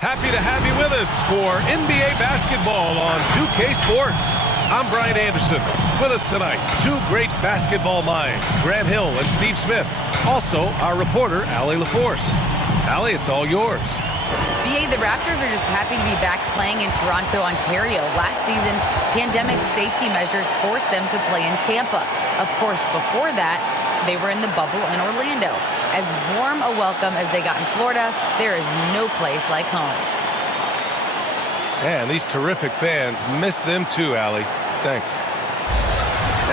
Happy to have you with us for NBA basketball on 2K Sports. I'm Brian Anderson. With us tonight, two great basketball minds, Grant Hill and Steve Smith. Also, our reporter, Allie LaForce. Allie, it's all yours. BA, the Raptors are just happy to be back playing in Toronto, Ontario. Last season, pandemic safety measures forced them to play in Tampa. Of course, before that, they were in the bubble in Orlando. As warm a welcome as they got in Florida, there is no place like home. And these terrific fans miss them too, Allie. Thanks.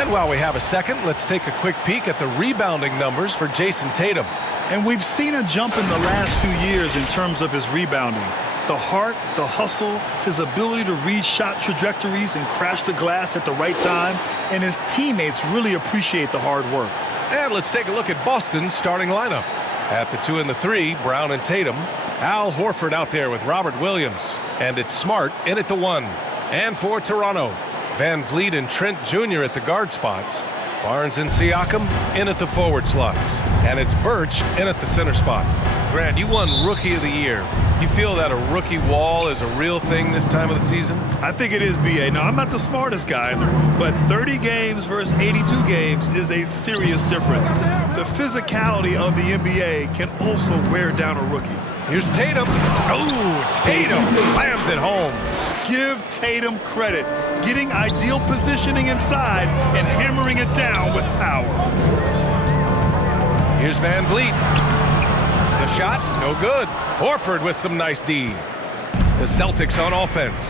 And while we have a second, let's take a quick peek at the rebounding numbers for Jason Tatum. And we've seen a jump in the last few years in terms of his rebounding. The heart, the hustle, his ability to read shot trajectories and crash the glass at the right time, and his teammates really appreciate the hard work. And let's take a look at Boston's starting lineup. At the 2 and the 3, Brown and Tatum. Al Horford out there with Robert Williams. And it's Smart in at the 1. And for Toronto, Van Vliet and Trent Jr. at the guard spots. Barnes and Siakam in at the forward slots. And it's Birch in at the center spot. Grant, you won Rookie of the Year. You feel that a rookie wall is a real thing this time of the season? I think it is, B.A. Now, I'm not the smartest guy in the room, but 30 games versus 82 games is a serious difference. The physicality of the NBA can also wear down a rookie. Here's Tatum. Oh, Tatum slams it home. Give Tatum credit, getting ideal positioning inside and hammering it down with power. Here's Van Vliet. The shot, no good. Horford with some nice D. The Celtics on offense.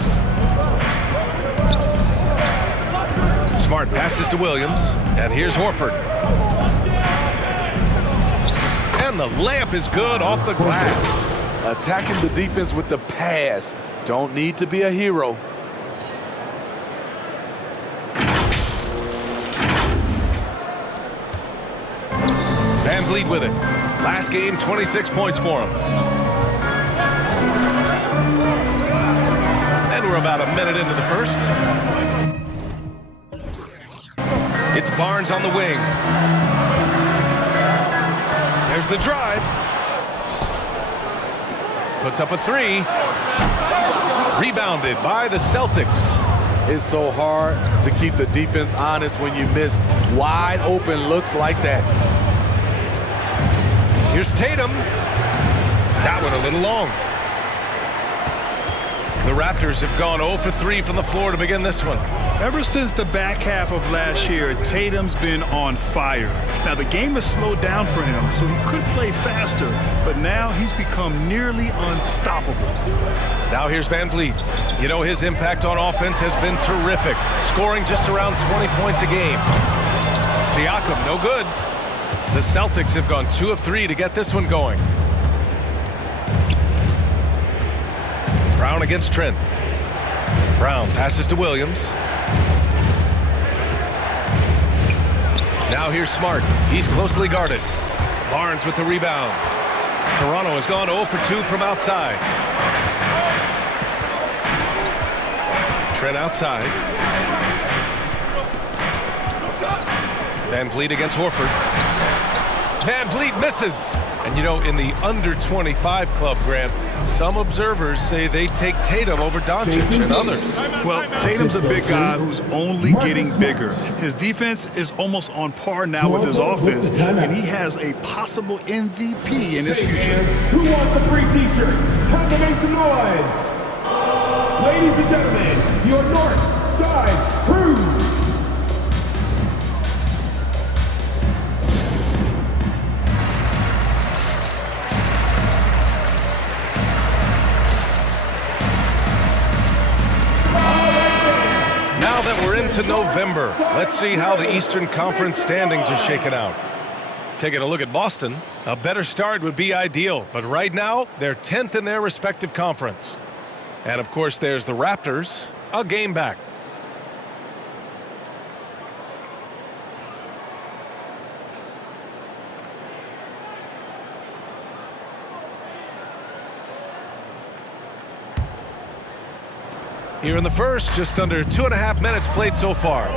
Smart passes to Williams, and here's Horford. And the layup is good off the glass. Attacking the defense with the pass. Don't need to be a hero. Van Vliet with it. Last game, 26 points for him. And we're about a minute into the first. It's Barnes on the wing. There's the drive. Puts up a 3. Rebounded by the Celtics. It's so hard to keep the defense honest when you miss wide open looks like that. Here's Tatum. That one a little long. The Raptors have gone 0 for 3 from the floor to begin this one. Ever since the back half of last year, Tatum's been on fire. Now, the game has slowed down for him, so he could play faster, but now he's become nearly unstoppable. Now here's Van Vliet. You know, his impact on offense has been terrific, scoring just around 20 points a game. Siakam, no good. The Celtics have gone 2 of 3 to get this one going. Brown against Trent. Brown passes to Williams. Now here's Smart. He's closely guarded. Barnes with the rebound. Toronto has gone 0 for 2 from outside. Trent outside. Van Vliet against Horford. Van Vliet misses. And you know, in the under 25 club, Grant, some observers say they take Tatum over Doncic and others. Well, Tatum's a big guy who's only getting bigger. His defense is almost on par now with his offense, and he has a possible MVP in his future. Who wants a free t-shirt? Time to make some noise. Ladies and gentlemen, your North Side Crew. Now that we're into November, let's see how the Eastern Conference standings are shaken out. Taking a look at Boston, a better start would be ideal, but right now, they're 10th in their respective conference. And of course, there's the Raptors, a game back. Here in the first, just under 2.5 minutes played so far.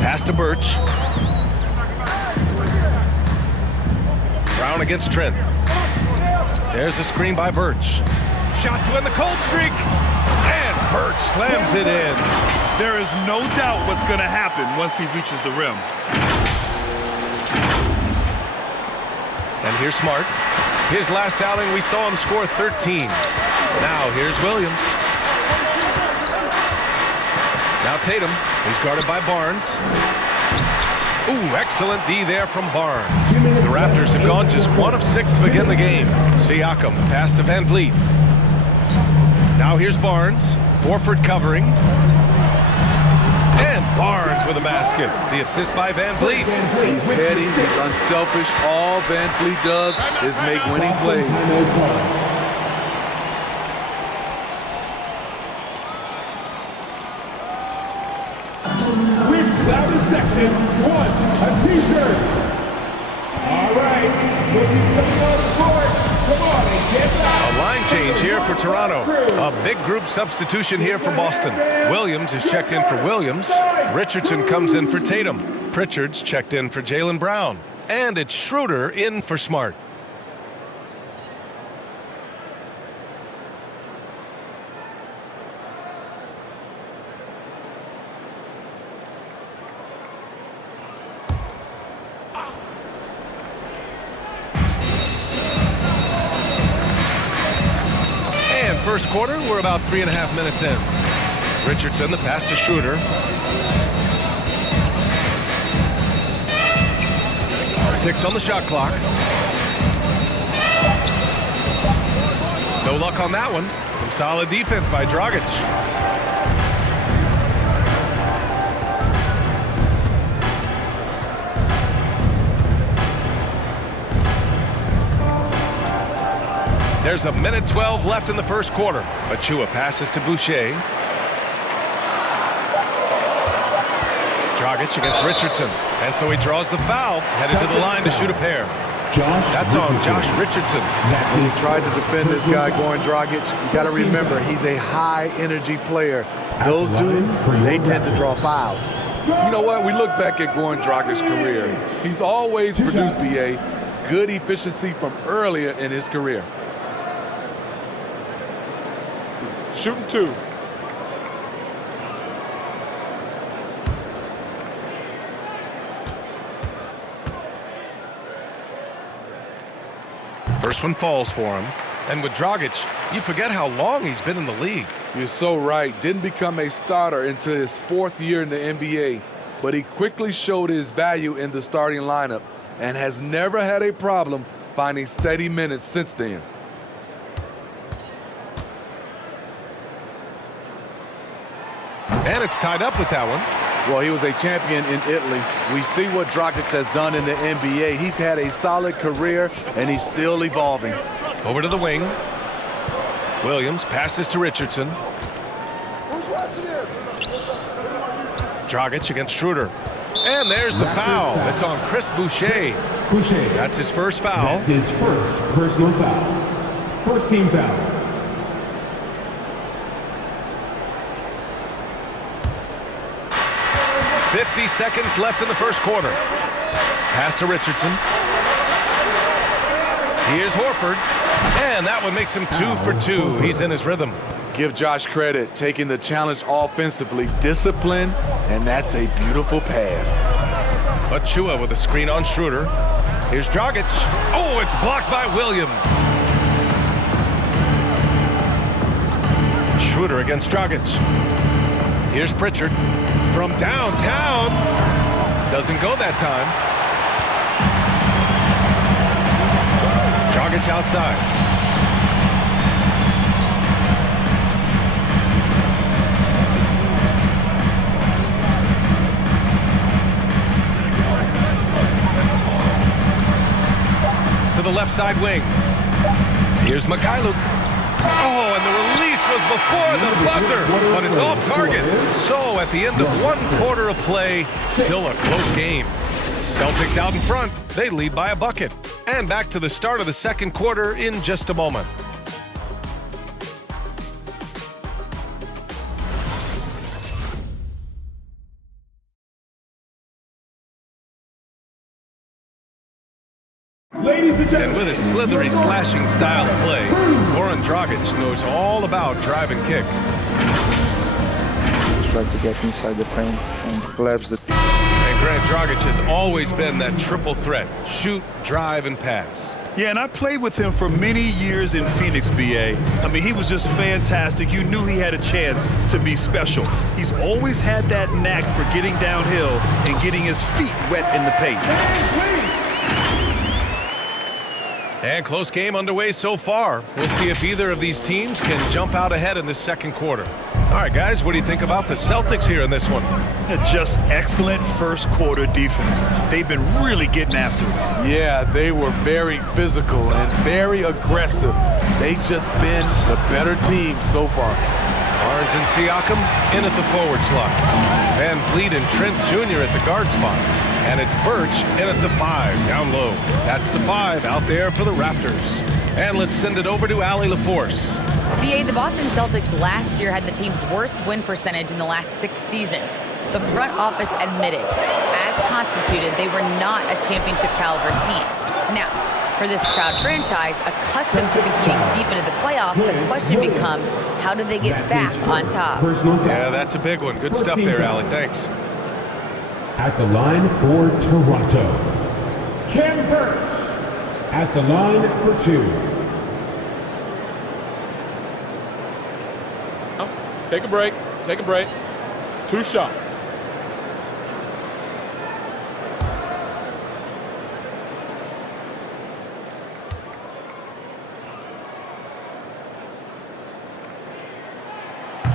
Pass to Birch. Brown against Trent. There's a screen by Birch. Shot to end the cold streak. And Birch slams it in. There is no doubt what's going to happen once he reaches the rim. And here's Smart. His last outing, we saw him score 13. Now here's Williams. Now Tatum. He's guarded by Barnes. Ooh, excellent D there from Barnes. The Raptors have gone just 1 of 6 to begin the game. Siakam, pass to Van Vliet. Now here's Barnes. Horford covering. And Barnes with a basket. The assist by Van Vliet. He's heady, he's unselfish. All Van Vliet does is make winning plays. Without a section, wants a t-shirt. All right, rookies coming on the court. Come on and get back. A line change here for Toronto. A big group substitution here for Boston. Williams is checked in for Williams. Richardson comes in for Tatum. Pritchard's checked in for Jaylen Brown. And it's Schroeder in for Smart. First quarter, we're about 3.5 minutes in. Richardson, the pass to Schroeder. Six on the shot clock. No luck on that one. Some solid defense by Dragic. There's a minute 12 left in the first quarter. Achua passes to Boucher. Dragic against Richardson. And so he draws the foul, headed to the line to shoot a pair. That's on Josh Richardson. When he tried to defend this guy going Dragic, you got to remember he's a high-energy player. Those dudes, they tend to draw fouls. You know what? We look back at Goran Dragic's career. He's always produced BA good efficiency from earlier in his career. Shooting 2. First one falls for him. And with Dragic, you forget how long he's been in the league. You're so right. Didn't become a starter until his 4th year in the NBA, but he quickly showed his value in the starting lineup and has never had a problem finding steady minutes since then. And it's tied up with that one. Well, he was a champion in Italy. We see what Dragic has done in the NBA. He's had a solid career, and he's still evolving. Over to the wing. Williams passes to Richardson. Who's watching him? Dragic against Schroeder. And there's the foul. It's on Chris Boucher. Boucher. That's his first foul. That's his first personal foul. First team foul. 50 seconds left in the first quarter. Pass to Richardson. Here's Horford. And that one makes him 2 for 2. He's in his rhythm. Give Josh credit, taking the challenge offensively, discipline, and that's a beautiful pass. Achua with a screen on Schroeder. Here's Dragic. Oh, it's blocked by Williams. Schroeder against Dragic. Here's Pritchard from downtown. Doesn't go that time. Dragic outside. To the left side wing. Here's Mikhailuk. Oh, and the release was before the buzzer, but it's off target. So at the end of 1 quarter of play, still a close game. Celtics out in front. They lead by a bucket. And back to the start of the second quarter in just a moment. Ladies and And with his slithery, slashing style of play, Goran Dragic knows all about drive and kick. Try to get inside the paint and collapse the. And Grant Dragic has always been that triple threat: shoot, drive, and pass. Yeah, and I played with him for many years in Phoenix, BA. I mean, he was just fantastic. You knew he had a chance to be special. He's always had that knack for getting downhill and getting his feet wet in the paint. And close game underway so far. We'll see if either of these teams can jump out ahead in this second quarter. All right, guys, what do you think about the Celtics here in this one? Just excellent first quarter defense. They've been really getting after it. Yeah, they were very physical and very aggressive. They've just been the better team so far. Barnes and Siakam in at the forward slot. Van Vliet and Trent Jr. at the guard spots. And it's Birch in at the 5, down low. That's the 5 out there for the Raptors. And let's send it over to Allie LaForce. BA, the Boston Celtics last year had the team's worst win percentage in the last 6 seasons. The front office admitted, as constituted, they were not a championship caliber team. Now, for this proud franchise, accustomed to competing deep into the playoffs, the question becomes, how do they get back on top? Yeah, that's a big one. Good stuff there, Allie. Thanks. At the line for Toronto, Ken Birch. At the line for 2. Take a break. Take a break. 2 shots.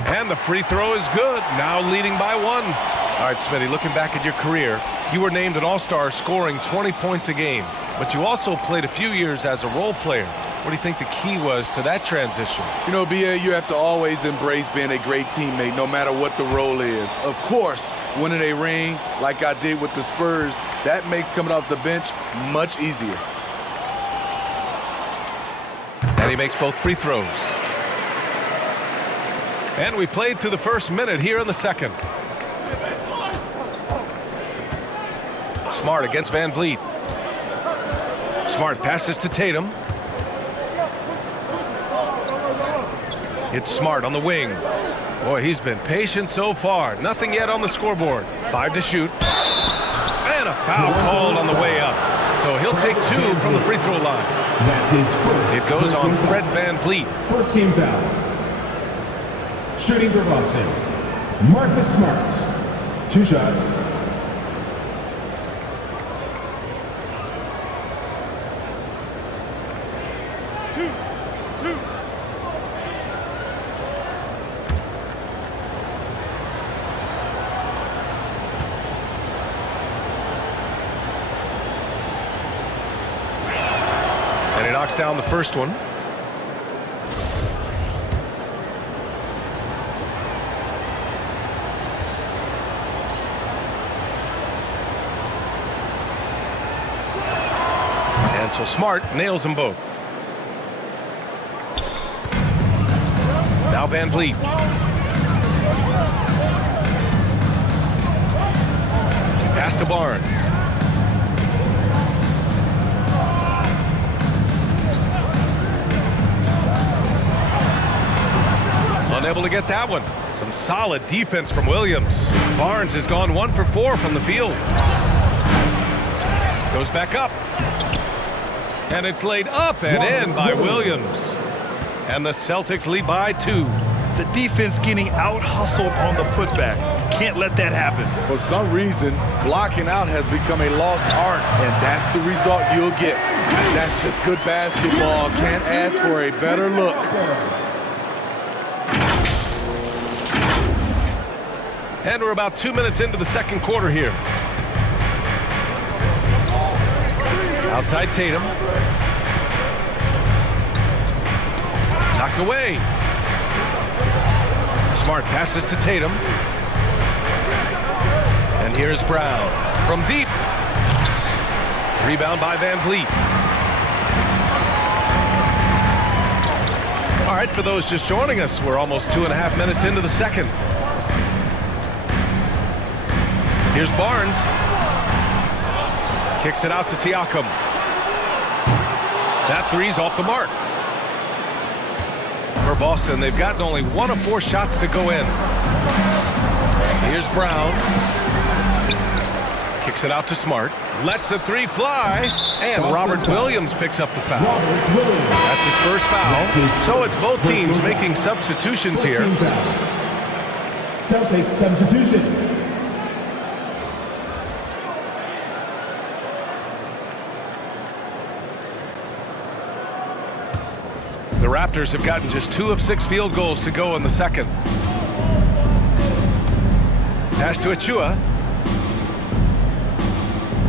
And the free throw is good. Now leading by 1. All right, Smitty, looking back at your career, you were named an All-Star scoring 20 points a game, but you also played a few years as a role player. What do you think the key was to that transition? You know, BA, you have to always embrace being a great teammate no matter what the role is. Of course, winning a ring like I did with the Spurs, that makes coming off the bench much easier. And he makes both free throws. And we played through the first minute here in the second. Smart against Van Vliet. Smart passes to Tatum. It's Smart on the wing. Boy, he's been patient so far. Nothing yet on the scoreboard. 5 to shoot. And a foul called on the way up. So he'll take 2 from the free throw line. That's his first. It goes on Fred Van Vliet. First game foul. Shooting for Boston, Marcus Smart. 2 shots. And he knocks down the first one. And so Smart nails them both. Now Van Vliet. Pass to Barnes. Unable to get that one. Some solid defense from Williams. Barnes has gone 1 for 4 from the field. Goes back up. And it's laid up and in by Williams. And the Celtics lead by 2. The defense getting out-hustled on the putback. Can't let that happen. For some reason, blocking out has become a lost art, and that's the result you'll get. That's just good basketball. Can't ask for a better look. And we're about 2 minutes into the second quarter here. Outside Tatum. Knocked away. Smart passes to Tatum. And here's Brown from deep. Rebound by Van Vliet. All right, for those just joining us, we're almost 2.5 minutes into the second. Here's Barnes. Kicks it out to Siakam. That three's off the mark. For Boston, they've gotten only 1 of 4 shots to go in. Here's Brown. Kicks it out to Smart. Lets the three fly. And Robert Williams picks up the foul. That's his first foul. So it's both teams making substitutions here. Celtics substitution. The Raptors have gotten just 2 of 6 field goals to go in the second. Pass to Achua.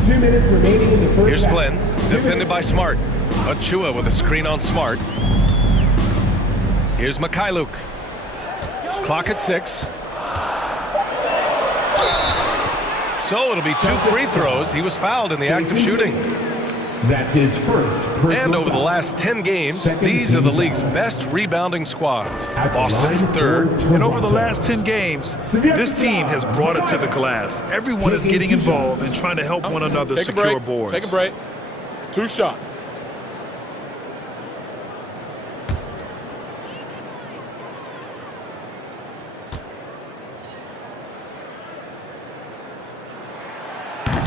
2 minutes remaining in the first. Here's Flynn, defended by Smart. Achua with a screen on Smart. Here's Mikhailuk. Clock at 6. So it'll be 2 free throws. He was fouled in the act of shooting. That's his first. And over the last 10 games, these are the league's best rebounding squads. Boston third. And over the last 10 games, this team has brought it to the glass. Everyone is getting involved and trying to help one another secure boards. Take a break. 2 shots.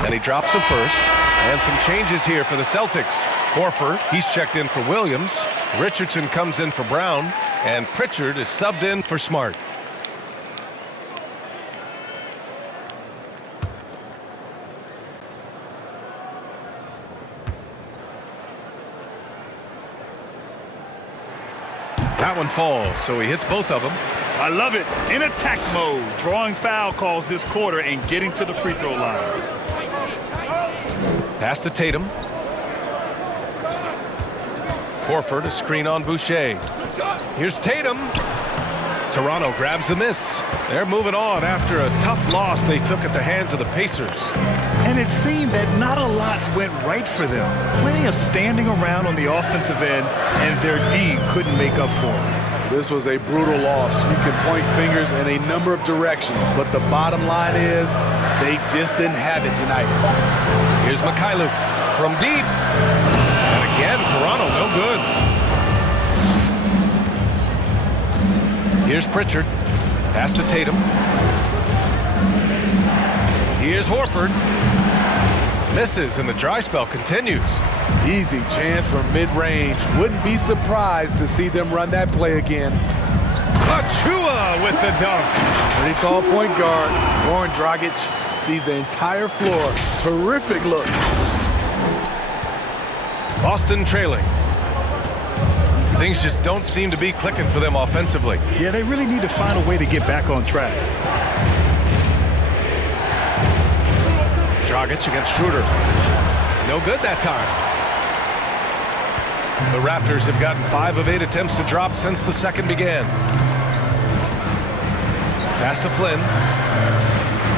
And he drops the first. And some changes here for the Celtics. Horford, he's checked in for Williams. Richardson comes in for Brown. And Pritchard is subbed in for Smart. That one falls, so he hits both of them. I love it. In attack mode, drawing foul calls this quarter and getting to the free throw line. Pass to Tatum. Horford, a screen on Boucher. Here's Tatum. Toronto grabs the miss. They're moving on after a tough loss they took at the hands of the Pacers. And it seemed that not a lot went right for them. Plenty of standing around on the offensive end, and their D couldn't make up for it. This was a brutal loss. You can point fingers in a number of directions, but the bottom line is they just didn't have it tonight. Here's Mikhailuk from deep. And again, Toronto no good. Here's Pritchard. Pass to Tatum. Here's Horford. Misses, and the dry spell continues. Easy chance for mid-range. Wouldn't be surprised to see them run that play again. Achua with the dunk. Pretty tall point guard. Goran Dragic sees the entire floor. Terrific look. Boston trailing. Things just don't seem to be clicking for them offensively. Yeah, they really need to find a way to get back on track. Dragic against Schroeder. No good that time. The Raptors have gotten 5 of 8 attempts to drop since the second began. Pass to Flynn.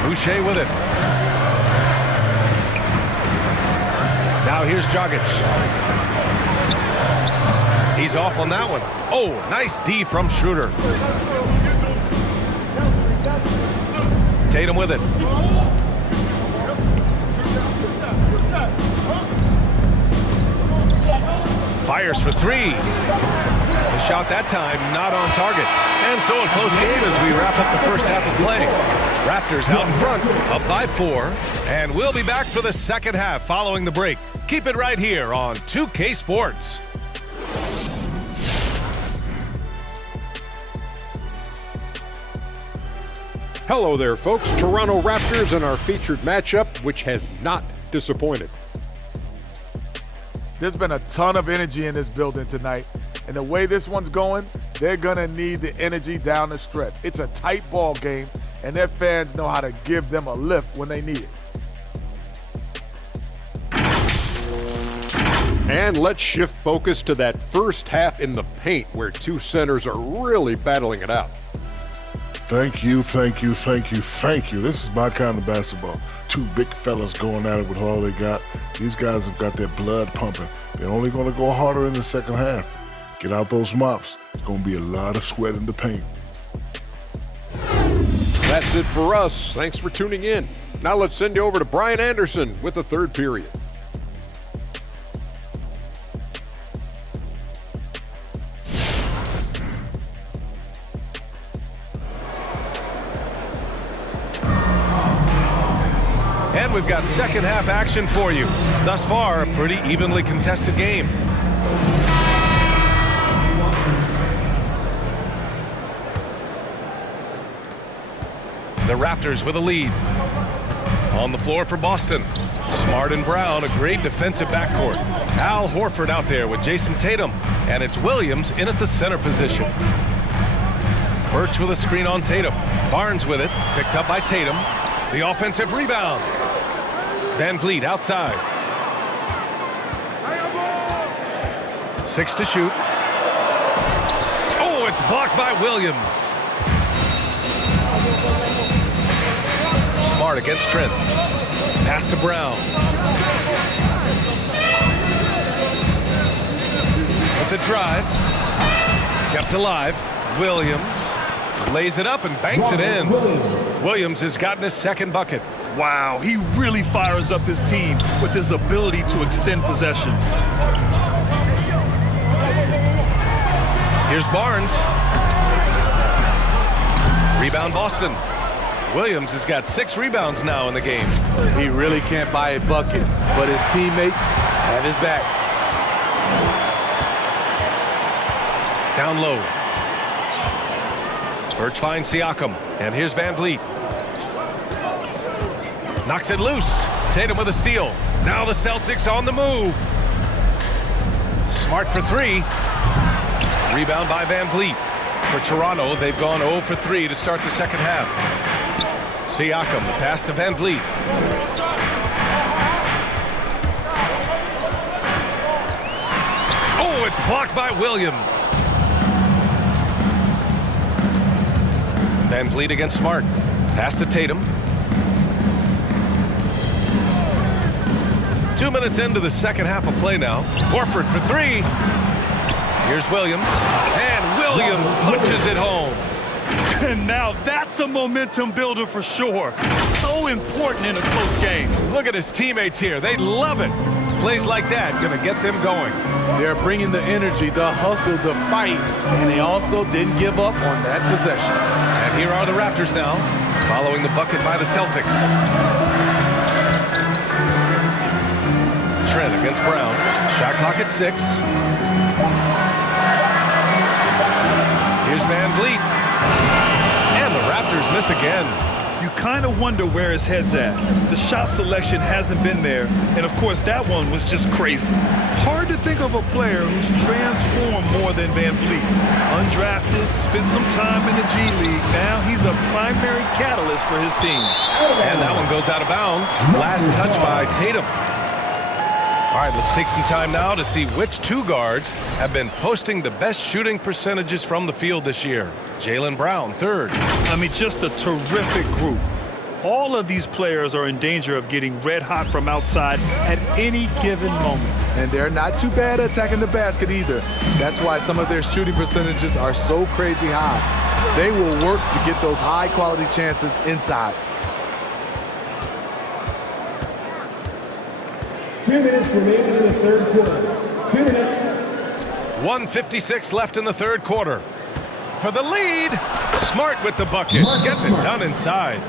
Boucher with it. Now here's Dragic. He's off on that one. Oh, nice D from Schroeder. Tatum with it. Fires for 3. The shot that time not on target. And so a close game as we wrap up the first half of play. Raptors out in front, up by 4. And we'll be back for the second half following the break. Keep it right here on 2K Sports. Hello there, folks. Toronto Raptors in our featured matchup, which has not disappointed. There's been a ton of energy in this building tonight. And the way this one's going, they're going to need the energy down the stretch. It's a tight ball game, and their fans know how to give them a lift when they need it. And let's shift focus to that first half in the paint, where 2 centers are really battling it out. Thank you, thank you, thank you, thank you. This is my kind of basketball. 2 big fellas going at it with all they got. These guys have got their blood pumping. They're only going to go harder in the second half. Get out those mops. It's going to be a lot of sweat in the paint. That's it for us. Thanks for tuning in. Now let's send you over to Brian Anderson with the third period. And we've got second half action for you. Thus far, a pretty evenly contested game. The Raptors with a lead. On the floor for Boston. Smart and Brown, a great defensive backcourt. Al Horford out there with Jason Tatum. And it's Williams in at the center position. Birch with a screen on Tatum. Barnes with it, picked up by Tatum. The offensive rebound. Van Vliet outside. 6 to shoot. Oh, it's blocked by Williams. Smart against Trent. Pass to Brown. With the drive. Kept alive. Williams lays it up and banks it in. Williams has gotten his second bucket. Wow, he really fires up his team with his ability to extend possessions. Here's Barnes. Rebound Boston. Williams has got 6 rebounds now in the game. He really can't buy a bucket, but his teammates have his back. Down low. Birch finds Siakam, and here's Van Vliet. Knocks it loose. Tatum with a steal. Now the Celtics on the move. Smart for 3. Rebound by Van Vliet. For Toronto, they've gone 0 for 3 to start the second half. Siakam, the pass to Van Vliet. Oh, it's blocked by Williams. Van Vliet against Smart. Pass to Tatum. 2 minutes into the second half of play now. Horford for 3. Here's Williams. And Williams punches it home. And now that's a momentum builder for sure. So important in a close game. Look at his teammates here. They love it. Plays like that gonna get them going. They're bringing the energy, the hustle, the fight, and they also didn't give up on that possession. And here are the Raptors now, following the bucket by the Celtics. Trent against Brown. Shot clock at 6. Here's Van Vliet. And the Raptors miss again. You kind of wonder where his head's at. The shot selection hasn't been there, and of course that one was just crazy. Hard to think of a player who's transformed more than Van Vliet. Undrafted, spent some time in the G League. Now he's a primary catalyst for his team. And that one goes out of bounds. Last touch by Tatum. All right, let's take some time now to see which 2 guards have been posting the best shooting percentages from the field this year. Jaylen Brown, 3rd. I mean, just a terrific group. All of these players are in danger of getting red hot from outside at any given moment. And they're not too bad at attacking the basket either. That's why some of their shooting percentages are so crazy high. They will work to get those high-quality chances inside. 2 minutes remaining in the third quarter. 2 minutes. 1:56 left in the third quarter. For the lead, Smart with the bucket. Gets it done inside.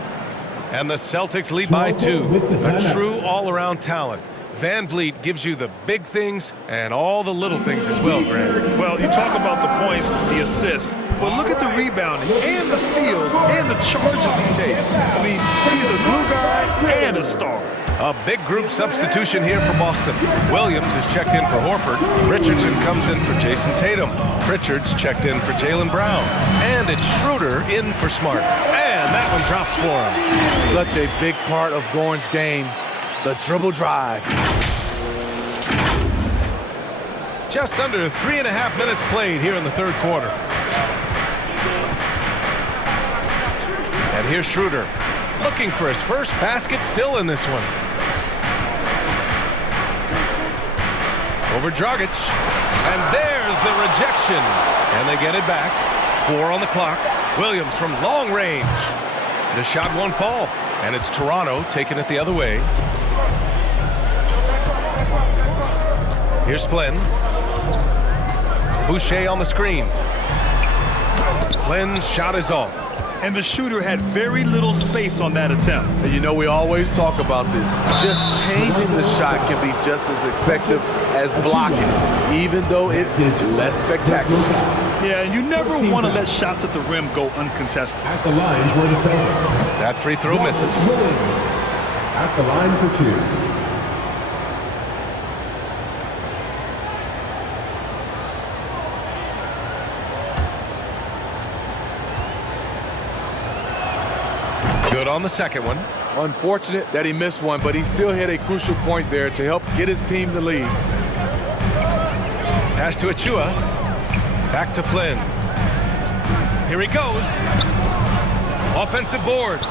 And the Celtics lead by 2. A true all-around talent. Van Vliet gives you the big things and all the little things as well, Grant. Well, you talk about the points, the assists, but look at the rebounding and the steals and the charges he takes. I mean, he's a glue guy and a star. A big group substitution here for Boston. Williams is checked in for Horford. Richardson comes in for Jason Tatum. Pritchard's checked in for Jaylen Brown. And it's Schroeder in for Smart. And that one drops for him. Such a big part of Gorn's game, the dribble drive. Just under 3.5 minutes played here in the third quarter. And here's Schroeder, looking for his first basket, still in this one. Over Dragic, and there's the rejection. And they get it back. 4 on the clock. Williams from long range. The shot won't fall, and it's Toronto taking it the other way. Here's Flynn. Boucher on the screen. Flynn's shot is off. And the shooter had very little space on that attempt. And you know, we always talk about this. Just changing the shot can be just as effective as blocking it, even though it's less spectacular. Yeah, and you never want to let shots at the rim go uncontested. At the line for the Celtics. That free throw misses. At the line for 2. Good on the second one. Unfortunate that he missed one, but he still hit a crucial point there to help get his team the lead. Pass to Achua. Back to Flynn. Here he goes. Offensive board.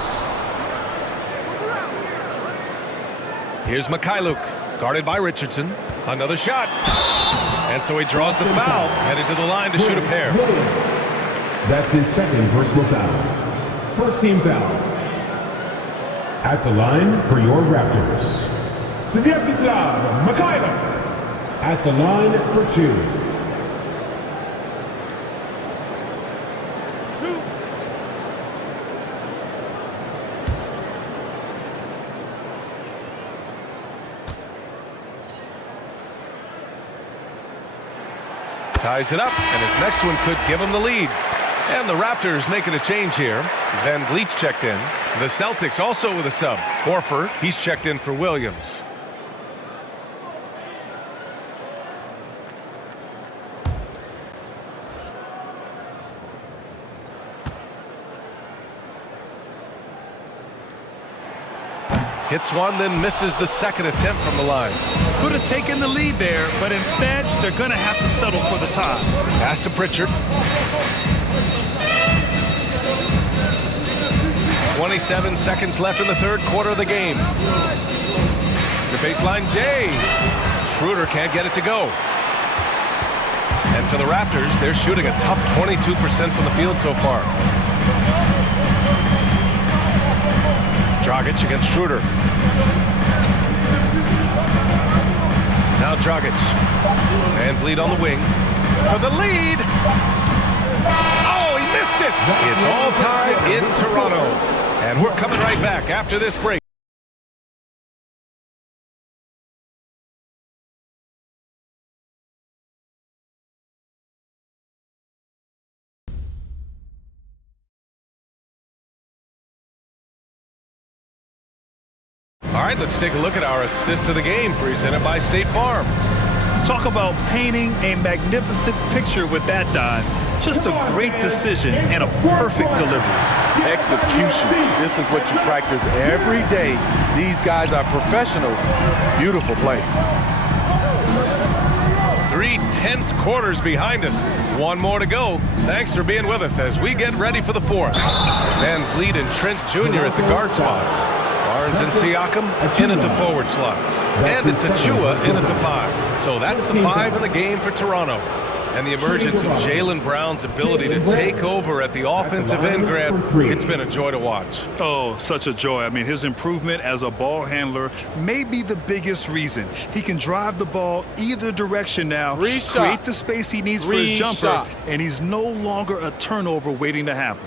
Here's Mikhailuk, guarded by Richardson. Another shot. And so he draws the foul, headed to the line to shoot a pair. That's his second personal foul. First team foul. At the line for your Raptors, Svyatoslav Mikhailuk. At the line for 2. Ties it up, and his next one could give him the lead. And the Raptors making a change here. Van Vliet's checked in. The Celtics also with a sub. Horford, he's checked in for Williams. Hits one, then misses the second attempt from the line. Could have taken the lead there, but instead, they're going to have to settle for the tie. Pass to Pritchard. 27 seconds left in the third quarter of the game. The baseline, Jay. Schroeder can't get it to go. And for the Raptors, they're shooting a tough 22% from the field so far. Dragic against Schroeder. Now Dragic. Van Vliet on the wing. For the lead. Oh, he missed it. It's all tied in Toronto. And we're coming right back after this break. All right, let's take a look at our assist of the game presented by State Farm. Talk about painting a magnificent picture with that dive. Just a great decision and a perfect delivery. Execution. This is what you practice every day. These guys are professionals. Beautiful play. 3 tense quarters behind us. One more to go. Thanks for being with us as we get ready for the fourth. Van Vliet and Trent Jr. at the guard spots. Barnes and Siakam in at the forward slots. And it's Achua in at the 5. So that's the 5 in the game for Toronto. And the emergence of Jaylen Brown's ability to take over at the offensive end, Grant, it's been a joy to watch. Oh, such a joy. I mean, his improvement as a ball handler may be the biggest reason. He can drive the ball either direction now, create the space he needs for his jumper, and he's no longer a turnover waiting to happen.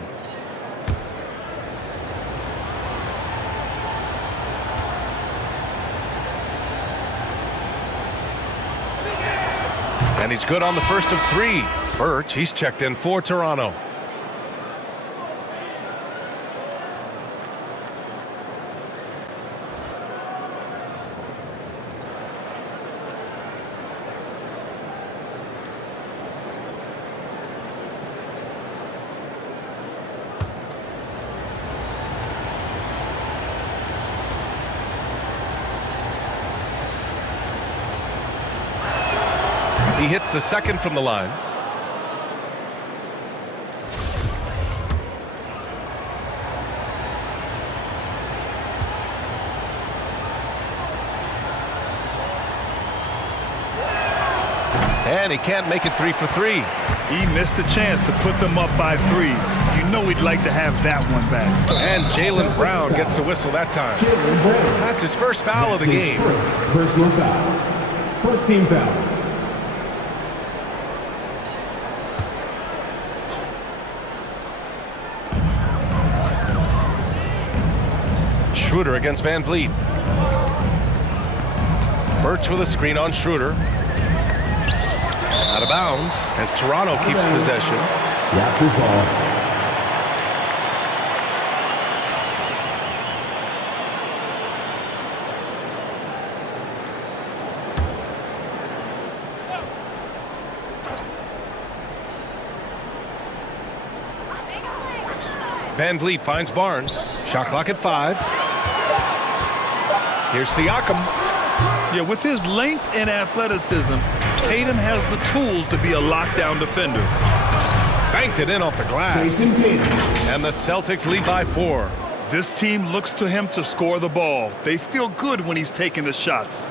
And he's good on the first of 3. Birch, he's checked in for Toronto. He hits the second from the line. And he can't make it 3 for 3. He missed a chance to put them up by 3. You know he'd like to have that one back. And Jaylen Brown gets a whistle that time. That's his first foul of the game. Personal foul. First team foul. Schroeder against Van Vliet. Birch with a screen on Schroeder. Out of bounds as Toronto keeps possession. Raptors ball. Van Vliet finds Barnes. Shot clock at 5. Here's Siakam. Yeah, with his length and athleticism, Tatum has the tools to be a lockdown defender. Banked it in off the glass. And the Celtics lead by 4. This team looks to him to score the ball. They feel good when he's taking the shots.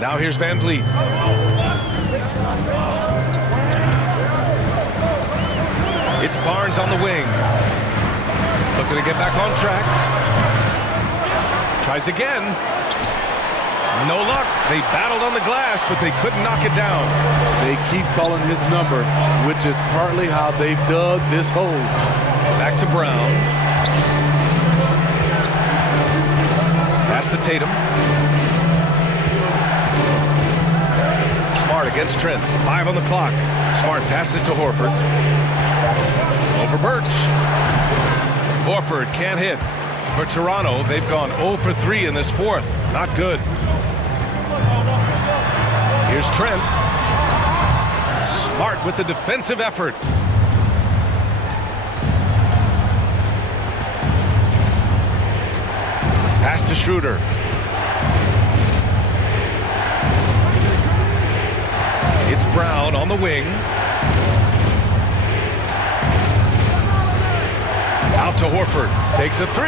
Now here's Van Vliet. It's Barnes on the wing. Looking to get back on track. Tries again. No luck. They battled on the glass, but they couldn't knock it down. They keep calling his number, which is partly how they've dug this hole. Back to Brown. Pass to Tatum. Smart against Trent. 5 on the clock. Smart passes to Horford. Over Birch. Horford can't hit. For Toronto, they've gone 0 for 3 in this fourth. Not good. Here's Trent. Smart with the defensive effort. Pass to Schroeder. It's Brown on the wing. Out to Horford. Takes a 3.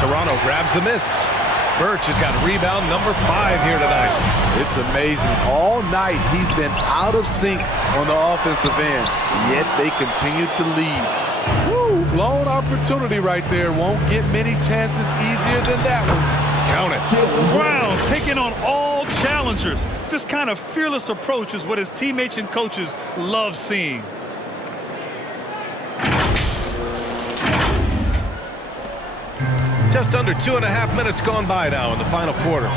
Toronto grabs the miss. Birch has got rebound number 5 here tonight. It's amazing. All night he's been out of sync on the offensive end, yet they continue to lead. Woo, blown opportunity right there. Won't get many chances easier than that one. Count it. Brown taking on all challengers. This kind of fearless approach is what his teammates and coaches love seeing. Just under 2.5 minutes gone by now in the final quarter.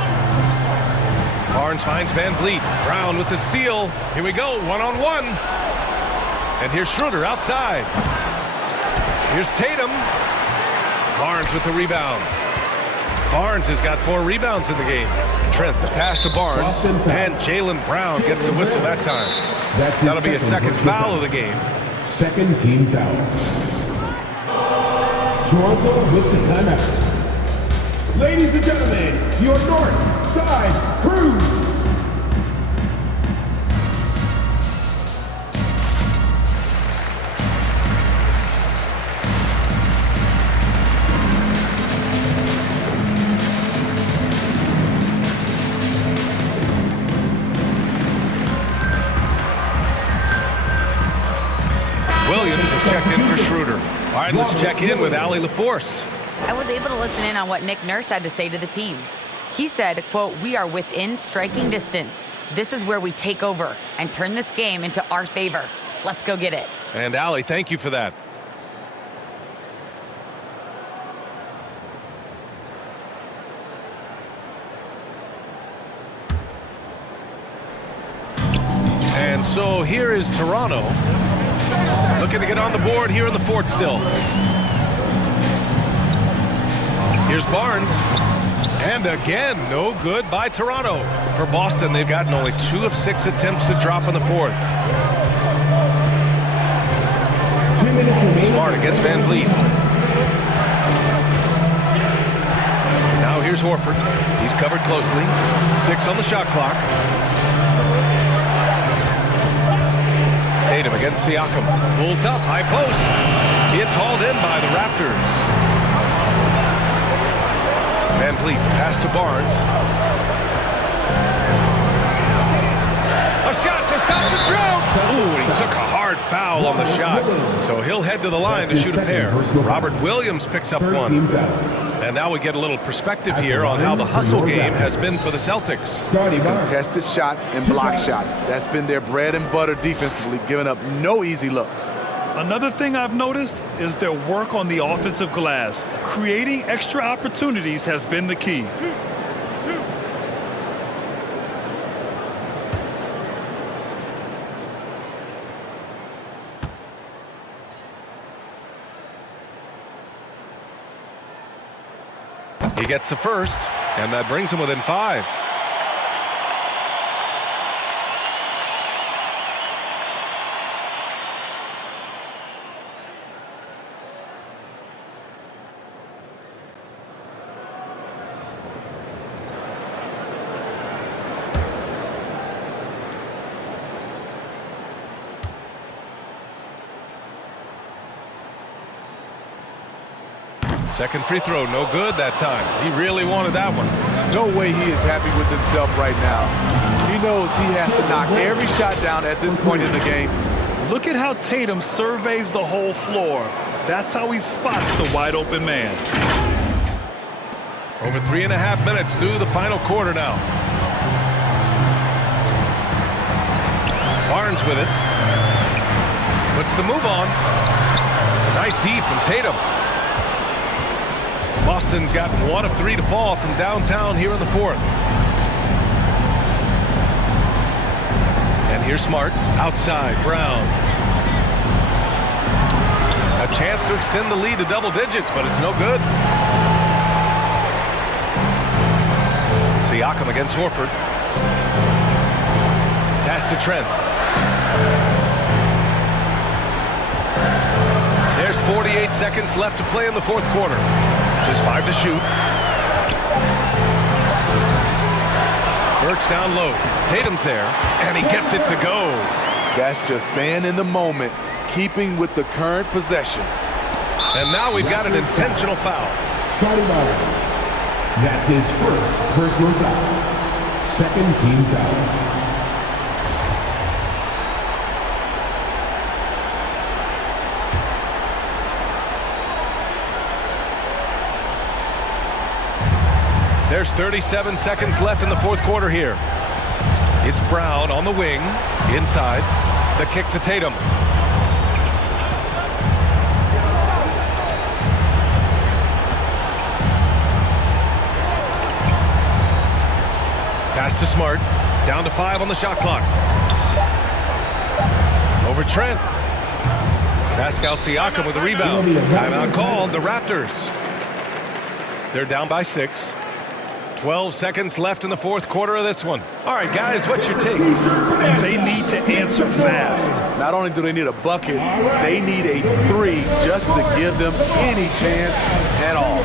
Barnes finds Van Vliet. Brown with the steal. Here we go, 1-on-1. And here's Schroeder outside. Here's Tatum. Barnes with the rebound. Barnes has got 4 rebounds in the game. Trent, the pass to Barnes. And Jaylen Brown gets a whistle that time. That'll be a second foul of the game. Second team foul. Toronto with the timeout. Ladies and gentlemen, your North Side Crew. Williams has checked in for Schroeder. All right, let's check in with Allie LaForce. I was able to listen in on what Nick Nurse had to say to the team. He said, quote, "We are within striking distance. This is where we take over and turn this game into our favor. Let's go get it." And Allie, thank you for that. And so here is Toronto looking to get on the board here in the fourth still. Here's Barnes. And again, no good by Toronto. For Boston, they've gotten only 2 of 6 attempts to drop in the fourth. 2 minutes remaining. Smart against Van Vliet. Now here's Horford. He's covered closely. 6 on the shot clock. Tatum against Siakam. Pulls up, high post. It's hauled in by the Raptors. Van Vliet, pass to Barnes. A shot to stop the drought. Ooh, and he took a hard foul on the shot. So he'll head to the line to shoot a pair. Robert Williams picks up 1. And now we get a little perspective here on how the hustle game has been for the Celtics. Contested shots and block shots. That's been their bread and butter defensively, giving up no easy looks. Another thing I've noticed is their work on the offensive glass. Creating extra opportunities has been the key. He gets the first, and that brings him within 5. Second free throw, no good that time. He really wanted that one. No way he is happy with himself right now. He knows he has to knock every shot down at this point in the game. Look at how Tatum surveys the whole floor. That's how he spots the wide open man. Over 3.5 minutes through the final quarter now. Barnes with it. Puts the move on. Nice D from Tatum. Boston's gotten 1 of 3 to fall from downtown here in the 4th. And here's Smart. Outside, Brown. A chance to extend the lead to double digits, but it's no good. Siakam against Horford. Pass to Trent. There's 48 seconds left to play in the 4th quarter. Just 5 to shoot. Burks down low. Tatum's there, and he gets it to go. That's just staying in the moment, keeping with the current possession. And now we've got an intentional foul. Scotty Barnes. That's his first personal foul. Second team foul. There's 37 seconds left in the 4th quarter here. It's Brown on the wing, inside. The kick to Tatum. Pass to Smart. Down to 5 on the shot clock. Over Trent. Pascal Siakam with the rebound. Timeout called. The Raptors. They're down by 6. 12 seconds left in the 4th quarter of this one. All right, guys, what's your take? They need to answer fast. Not only do they need a bucket, they need a 3 just to give them any chance at all.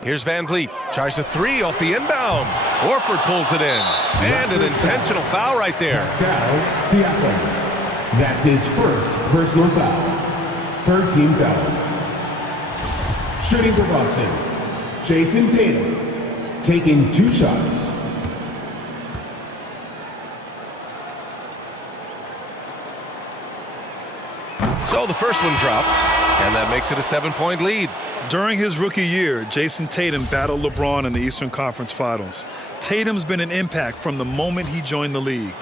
Here's Van Vliet. Tries a 3 off the inbound. Horford pulls it in. And an intentional foul right there. Pascal Siakam. That's his first personal foul. Third team foul. Shooting for Boston. Jason Tatum. Taking 2 shots. So the first one drops. And that makes it a 7-point lead. During his rookie year, Jason Tatum battled LeBron in the Eastern Conference Finals. Tatum's been an impact from the moment he joined the league.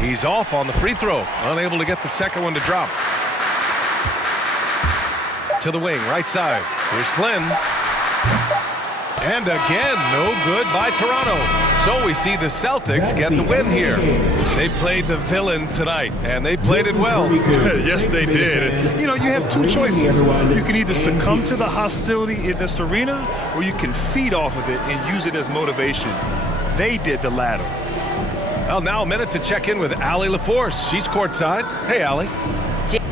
He's off on the free throw. Unable to get the second one to drop. To the wing, right side. Here's Flynn. And again, no good by Toronto. So we see the Celtics get the win here. They played the villain tonight, and they played it well. Yes, they did. You know, you have 2 choices. You can either succumb to the hostility in this arena, or you can feed off of it and use it as motivation. They did the latter. Well, now a minute to check in with Allie LaForce. She's courtside. Hey, Allie.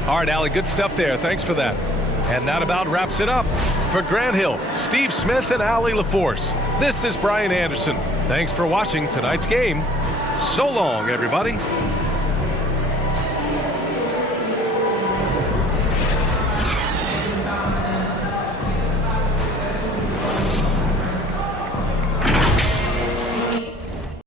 All right, Allie, good stuff there. Thanks for that. And that about wraps it up. For Grant Hill, Steve Smith, and Allie LaForce, this is Brian Anderson. Thanks for watching tonight's game. So long, everybody.